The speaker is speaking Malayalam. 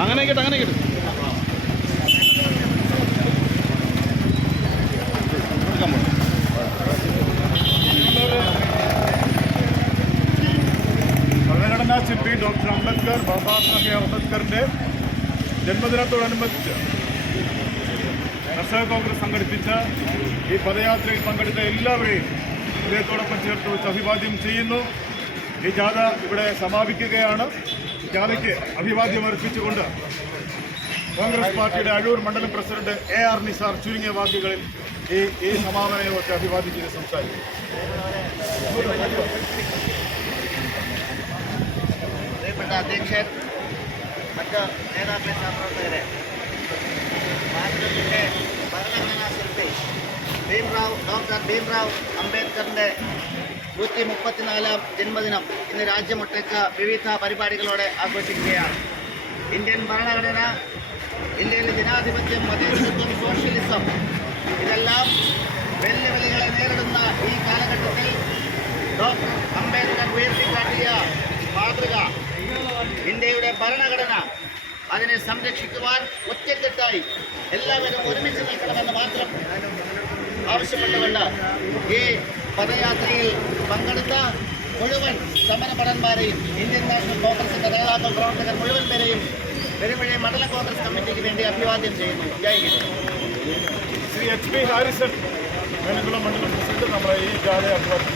അങ്ങനെ കേട്ടോ അങ്ങനെ കേട്ടോ ഭരണഘടനാ ശില്പി ഡോക്ടർ അംബേദ്കർ ബാബാ സാഹേബ് അംബേദ്കറിൻ്റെ ജന്മദിനത്തോടനുബന്ധിച്ച് കർഷക കോൺഗ്രസ് സംഘടിപ്പിച്ച ഈ പദയാത്രയിൽ പങ്കെടുത്ത എല്ലാവരെയും ഹൃദയത്തോടൊപ്പം ചേർത്ത് വെച്ച് അഭിവാദ്യം ചെയ്യുന്നു. ഈ ജാഥ ഇവിടെ സമാപിക്കുകയാണ്. ജാഥയ്ക്ക് അഭിവാദ്യം അർപ്പിച്ചുകൊണ്ട് കോൺഗ്രസ് പാർട്ടിയുടെ അഴൂർ മണ്ഡലം പ്രസിഡന്റ് AR നിസാർ ചുരുങ്ങിയ വാക്കുകളിൽ ഈ സമാപന യോഗത്തെ അഭിവാദ്യം ചെയ്ത് സംസാരിക്കും. പ്രിയപ്പെട്ട അധ്യക്ഷൻ, മറ്റ് നേതാക്കളെ സഹപ്രവർത്തകരെ, ഭാരതത്തിൻ്റെ ഭരണഘടനാ ശില്പി ഡോക്ടർ ഭീംറാവ് അംബേദ്കറിൻ്റെ 134ാം ജന്മദിനം ഇന്ന് രാജ്യമൊട്ടാകെ വിവിധ പരിപാടികളോടെ ആഘോഷിക്കുകയാണ്. ഇന്ത്യൻ ഭരണഘടന, ഇന്ത്യയിലെ ജനാധിപത്യം, മതേതരത്വം, സോഷ്യലിസം ഇതെല്ലാം വെല്ലുവിളികളെ നേരിടുന്ന ഈ കാലഘട്ടത്തിൽ ഡോക്ടർ അംബേദ്കർ ഉയർത്തിക്കാട്ടിയ മാതൃക ഇന്ത്യയുടെ ഭരണഘടന, അതിനെ സംരക്ഷിക്കുവാൻ ഒറ്റക്കെട്ടായി എല്ലാവരും ഒരുമിച്ച് നിൽക്കണമെന്ന് മാത്രം ആവശ്യപ്പെട്ടുകൊണ്ട് ഈ പദയാത്രയിൽ പങ്കെടുത്ത മുഴുവൻ സമരഭടന്മാരെയും ഇന്ത്യൻ നാഷണൽ കോൺഗ്രസിൻ്റെ നേതാക്കൾ, പ്രവർത്തകർ മുഴുവൻ പേരെയും പെരുമ്പഴി മണ്ഡല കോൺഗ്രസ് കമ്മിറ്റിക്ക് വേണ്ടി അഭിവാദ്യം ചെയ്യുന്നു. ജയ് ഹിന്ദ്. ശ്രീ HP ഹാരിസൺ വേണുകുളം മണ്ഡലം പ്രസിഡന്റ് നമ്മളെ ഈ ജാഥയെ അഭിവാദ്യം